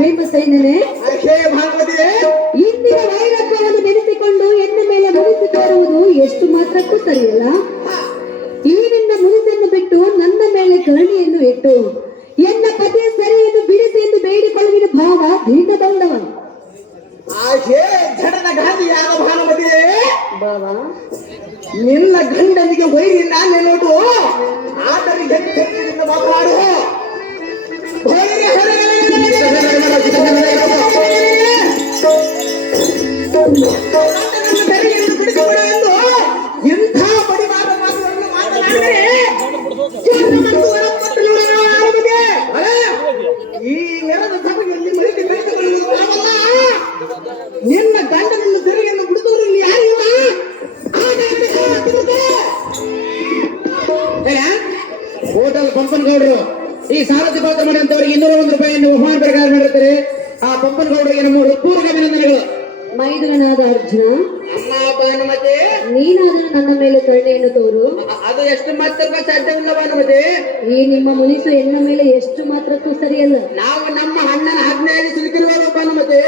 ಭೀಮಸೇನನೇ ಇಂದಿನ ವೈರತ್ವವನ್ನು ನೆನೆಸಿಕೊಂಡು ಎನ್ನ ಮೇಲೆ ಮುನಿಸಿ ತೋರುವುದು ಎಷ್ಟು ಮಾತ್ರಕ್ಕೂ ಸರಿಯಲ್ಲ. ಈ ನಿನ್ನ ಮುನಿಸನ್ನು ಬಿಟ್ಟು ನನ್ನ ಮೇಲೆ ಕರುಣೆಯನ್ನು ಇಟ್ಟು ಎನ್ನ ಪತಿಯ ಸೆರೆಯನ್ನು ಬಿಡಿಸಿ ಎಂದು ಬೇಡಿಕೊಳ್ಳುವಿನ ಭಾವ ದೀರ್ಘದಂಡವನು. ಬಾಬಾ ನಿನ್ನ ಗಂಡನಿಗೆ ವೈರಿ ನಾನೇ ನೋಡು, ಆದರೆ ಮಾತಾಡು ಎಂಥ ಬಡಿ ಮಾತನ್ನು ಮಾತನಾಡಿದರೆ ಈ ನೆಲದ ಸಭೆಯಲ್ಲಿ ಮರಿದು ಬೆಳೆದುಕೊಳ್ಳುವುದು ಕಾವಲ್ಲ. ನಿನ್ನ ಗಂಡನನ್ನು ಸೆರೆಯನ್ನು ಬಿಡುತ್ತವರು ಇಲ್ಲಿ ಯಾರಿಲ್ಲ. ಹೋಟೆಲ್ ಪಂಪನಗೌಡರು ಈ ಸಾರಥಿ ಪಾತ್ರ ಮಾಡಿದಂತವರಿಗೆ 201 ರೂಪಾಯಿಯನ್ನು ಬಹುಮಾನ ಪ್ರಕಾರ ಮಾಡಿರ್ತಾರೆ. ಆ ಪಂಪನಗೌಡರಿಗೆ ನಮ್ಮ ಪೂರ್ವಕ ಅಭಿನಂದನೆಗಳು. ಮೈದುನನಾದ ಅರ್ಜುನ, ಅಮ್ಮ ಭಾನುಮತಿ, ನೀನಾದರೂ ನನ್ನ ಮೇಲೆ ಕರುಣೆಯನ್ನು ತೋರು. ಅದು ಎಷ್ಟು ಮಾತ್ರಕ್ಕೂ ಸಾಧ್ಯವಿಲ್ಲ ಭಾನುಮತಿ. ಈ ನಿಮ್ಮ ಮುನಿಸು ಎನ್ನ ಮೇಲೆ ಎಷ್ಟು ಮಾತ್ರಕ್ಕೂ ಸರಿಯಲ್ಲ. ನಾವು ನಮ್ಮ ಅಣ್ಣನ ಆಜ್ಞೆಯಲ್ಲಿ ಸಿಲುಕಿರುವಾಗ ಭಾನುಮತಿ.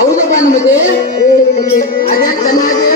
ಹೌದು ಭಾನುಮತಿ, ಅದೇ ಚೆನ್ನಾಗಿ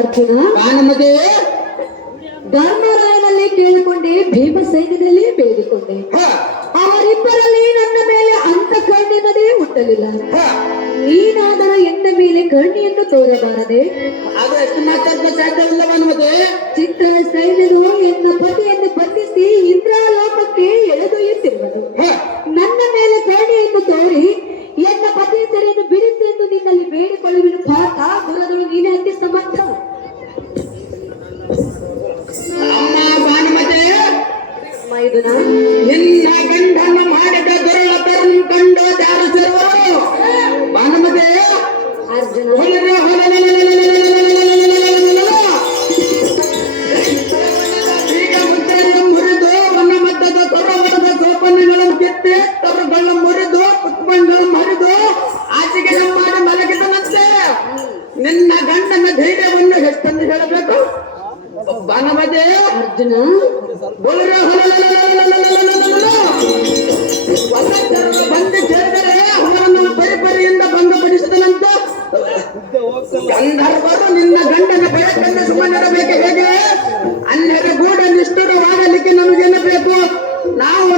ಅರ್ಜುನ, ಧರ್ಮರಾಯನಲ್ಲಿ ಕೇಳಿಕೊಂಡೆ, ಭೀಮಸೇನಲ್ಲಿ ಬೇಡಿಕೊಂಡೆ. ಅವರಿಬ್ಬರಲ್ಲಿ ನನ್ನ ಮೇಲೆ ಅಂತ ಕರುಣೆಯೇ ಹುಟ್ಟಲಿಲ್ಲ. ನೀನಾದರೂ ಎನ್ನ ಮೇಲೆ ಕರುಣೆಯನ್ನು ತೋರಬಾರದೆ. ಚಿತ್ರ ಸೈನ್ಯನು ಎನ್ನ ಪತಿಯನ್ನು ಬಂಧಿಸಿ ಇಂದ್ರಲೋಕಕ್ಕೆ ಎಳೆದೊಯ್ಯುತ್ತಿರುವುದು. ನನ್ನ ಮೇಲೆ ಕರುಣೆಯನ್ನು ತೋರಿ ಎನ್ನ ಪತಿಯ ಸೆರೆಯನ್ನು ಬಿಡಿಸಿ ಎಂದು ನಿನ್ನಲ್ಲಿ ಬೇಡಿಕೊಳ್ಳುವಿನ ಪಾಠ ಗುರುಗಳು ನೀನೇ ಅತಿ ಸಮರ್ಥ. ಮೈದುನ, ನಿನ್ನ ಗಂಡನ ಮಾಡಿದ ದುರ್ಲತರನ್ನು ಕಂಡು ದಾರಿಸಿರುವರು ಭಾನುಮತಿ. ಅರ್ಜುನ, ಈಗ ಮುದ್ದೆಯನ್ನು ಮುರಿದು ಮನ ಮಧ್ಯದ ತೊರಮರದ ಸೋಪನೆಗಳನ್ನು ಕಿತ್ತಿ ತೊರಗಳ ಮುರಿದು ಪುಷ್ಪಗಳನ್ನು ಮರಿದು ಆಚೆಗೆ ಮಾಡಿ ಮಲಗಿದನಂತೆ. ನಿನ್ನ ಗಂಡನ ಧೈರ್ಯವನ್ನು ಎಷ್ಟೆಂದು ಹೇಳಬೇಕು ಭಾನುಮತಿ. ಅರ್ಜುನ, ಬಂದು ಸೇರಿದರೆ ಅವರನ್ನು ಪರಿಪರಿಯಿಂದ ಭಂಗಪಡಿಸಿದನಂತ. ಗಂಧರ್ವರು ನಿನ್ನ ಗಂಡನ ಬೆಳಕನ್ನು ಸುಮ್ಮನಿರಬೇಕು. ಹೇಗೆ ಅನ್ಯರ ಗೂಢ ನಿಷ್ಠುರವಾಗಲಿಕ್ಕೆ ನಮಗೇನು ಬೇಕು? ನಾವು